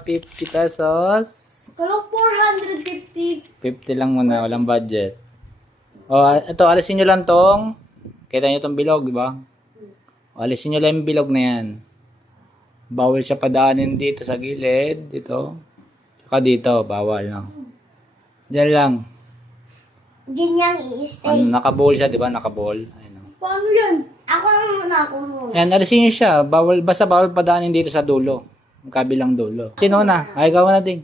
50 pesos. Kalo 450. 50 lang muna, walang budget. O, ito, alisin nyo lang tong, kita nyo tong bilog, di ba? O, alisin nyo lang yung bilog na yan. Bawal siya padaanin dito sa gilid, dito. Saka dito, bawal, no? Diyan lang. Diyan yang i-stay. Nakabowl siya, di ba? Nakabowl. Ayun, o. Paano yan? Ako muna, ako muna. Ayan, alisin nyo siya. Bawal, basta bawal padaanin dito sa dulo. Yung kabilang dulo. Sino na? Ay, ikaw na din.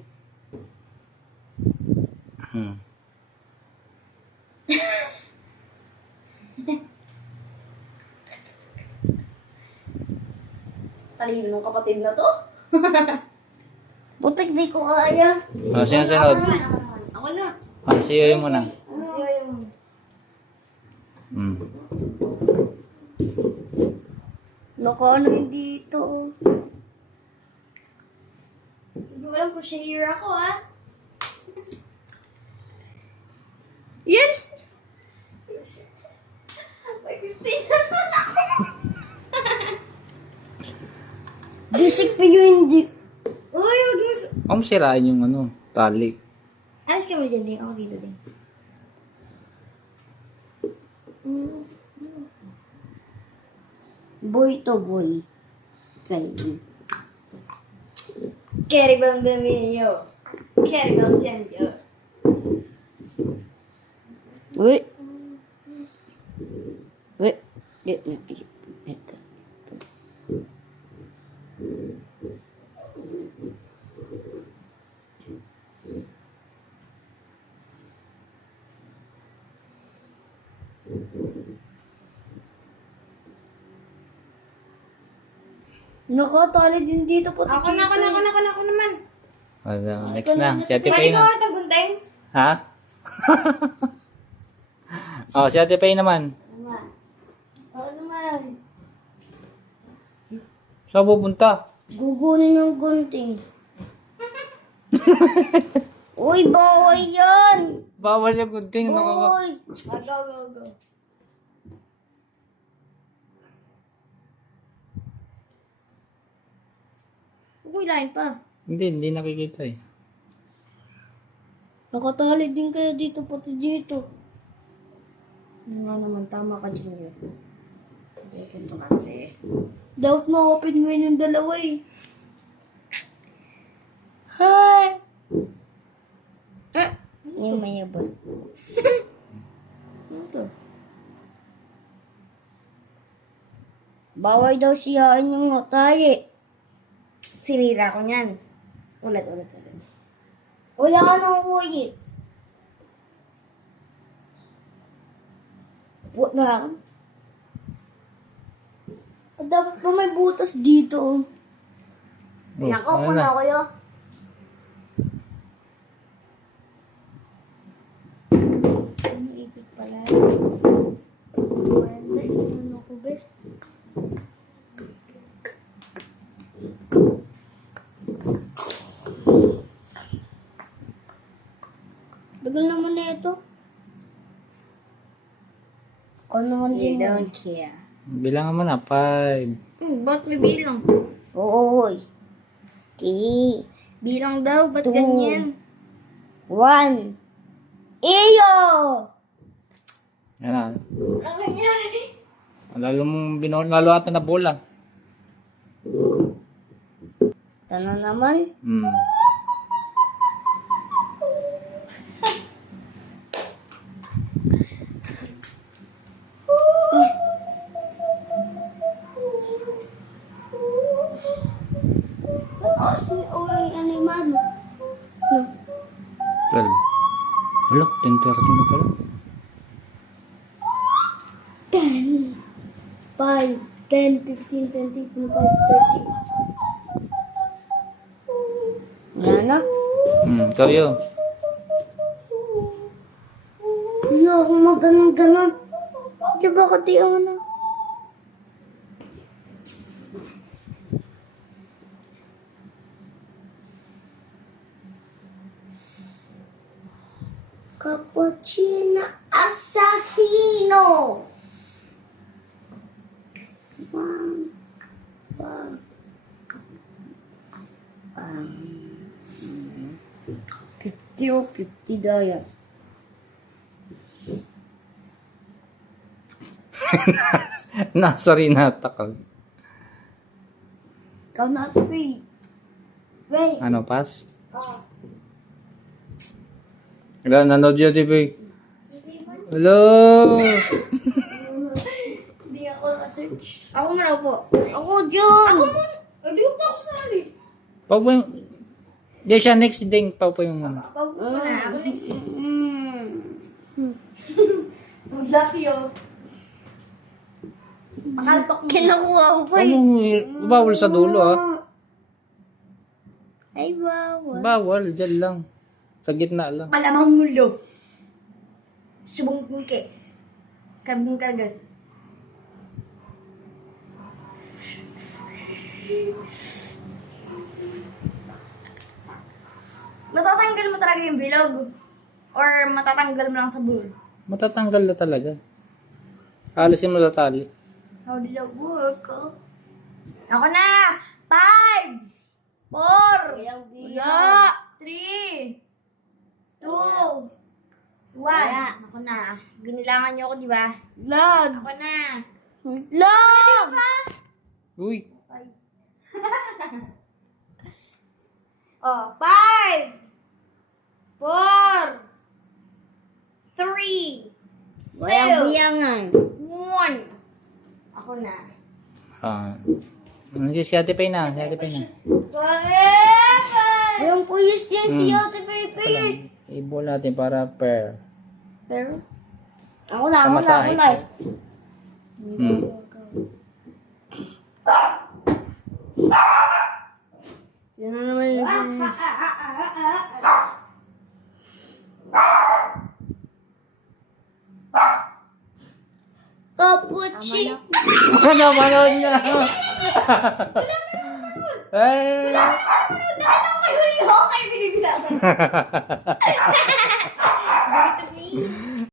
Talino ng kapatid na to. Butik di ko kaya. O, sino sunod? Ako na. Siyo yung muna. Siya yung... Naku, ano yung dito? Hindi ko alam kung share ako, ha? Yan! May 15 naman ako! Basic pa yun, hindi. Uy, wag mo... Huwag mo sirain yung ano, tali. Alas ka mo dyan din. Ako dito din. Boy to boy. Sa'yo. Caribal Bamilyo. Caribal Senyo. Uy. Uy. Ito. Naku, tali din dito po. Ako naman. Next na. Si Ate Pay na. Taguntay? Ha? O, si Ate Pay naman. Oo naman. Saan pupunta? Gugunin ng gunting. Uy, bawal yan! Bawal yung gunting. Uy! Go. Uy, lain pa. Hindi nakikita eh. Nakatali din kaya dito, pati dito. Nga naman, tama ka dyan yun. Ito kasi. Dapat ma-open mo yun yung dalawa eh. Hi! Yung mayabas. Ano to? Bawal daw siyaan yung matay eh. Sinira ko niyan. Ulit. Wala ka nang ulit. Buat na. Dapat pa may butas dito. Nako, ano puno na? ko yun. Ano ikot pala? Wala, ano ko ba? Bagal naman na ito. Ako naman din. You don't care. Bilangan mo na. 5. Ba't may bilang? Oy. Okay. Bilang daw, ba't ganyan? 1. Iyo! Yan na. Ang nangyari? Lalo ata na bola. Ano naman? Ano yung mano? 12. Wala, 10:30 na pala. 10, 5, 10, 15, 20, 25, 30. Wala na? Toyo. Ayoko maganon-ganon. Di ba kati na? Cappuccino assassino. Bang. 50 o 50 dollars. Nasa rin natakal. Ikaw na si Faye. Faye. Ano, pass? Ah. Wala, nanood yun, TV. Hello! Hindi ako na-search. Ako muna po. Ako dyan. Ako muna. Hindi ko ako sali. Pag mo yung... Di siya next day, pa po yung ano. Ako muna. Ako next. Ang laki oh. Makaltok mo. Kinukuha ko pa Pag mo, bawal sa dulo, ah. Ay, bawal. Bawal, dyan lang. Sa gitna lang. Malamang mulo. Subong pungke. Karbong karga. Matatanggal mo talaga yung bilog? Or matatanggal mo lang sa bull? Matatanggal na talaga. Alisin mo sa tali. How did that work? Ako na! 5! 4! Wala! 3! 2! 1! Ako na. Ginilangan niyo ako, di ba? Lord! Ako na. Lord! Uy! Oh, 5! 4! 3! Walang buyangan. 1! Ako na. Ah. Si Ate Pay na. Si Ate Pay na. Walang puyos yan si Hmm. Ate Pepe. I-ball natin para pair. Pero, ako na. Pamasahe. Hmm. Sino naman yung Kapuchi. Ano, manood na. Ay! Dahil ako kayo ni Hawkeye, binibilang. Give it to me.